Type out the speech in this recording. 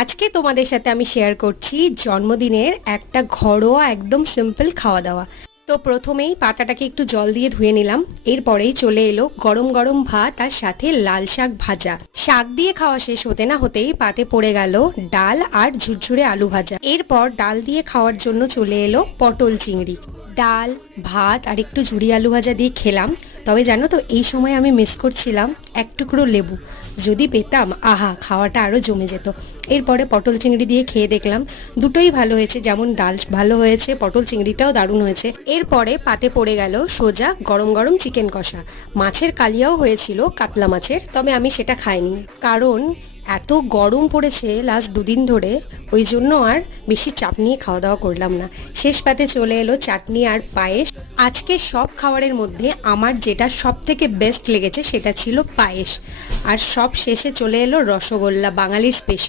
আজকে তোমাদের সাথে আমি শেয়ার করছি জন্মদিনের একটা ঘরোয়া একদম সিম্পল খাওয়া দাওয়া। তো প্রথমেই পাতাটাকে একটু জল দিয়ে ধুয়ে নিলাম। এরপরেই চলে এলো গরম গরম ভাত আর সাথে লাল শাক ভাজা। শাক দিয়ে খাওয়া শেষ হতে না হতেই পাতে পড়ে গেল ডাল আর ঝুরঝুরে আলু ভাজা। এরপর ডাল দিয়ে খাওয়ার জন্য চলে এলো পটল চিংড়ি। ডাল, ভাত আর একটু ঝুরি আলু ভাজা দিয়ে খেলাম। তবে জানো তো, এই সময় আমি মিস করছিলাম এক টুকরো লেবু। যদি পেতাম, আহা, খাওয়াটা আরও জমে যেত। এরপরে পটল চিংড়ি দিয়ে খেয়ে দেখলাম দুটোই ভালো হয়েছে, যেমন ডাল ভালো হয়েছে, পটল চিংড়িটাও দারুণ হয়েছে। এরপরে পাতে পড়ে গেল সোজা গরম গরম চিকেন কষা। মাছের কালিয়াও হয়েছিল, কাতলা মাছের, তবে আমি সেটা খাইনি, কারণ এত গরম পড়েছে লাস্ট দুদিন ধরে, ওই জন্য আর বেশি চাপ নিয়ে খাওয়া দাওয়া করলাম না। শেষ পাতে চলে এলো চাটনি আর পায়েস। আজকে সব খাবারের মধ্যে আমার যেটা সব থেকে বেস্ট লেগেছে সেটা ছিল পায়েস। আর সব শেষে চলে এলো রসগোল্লা, বাঙালির স্পেশাল।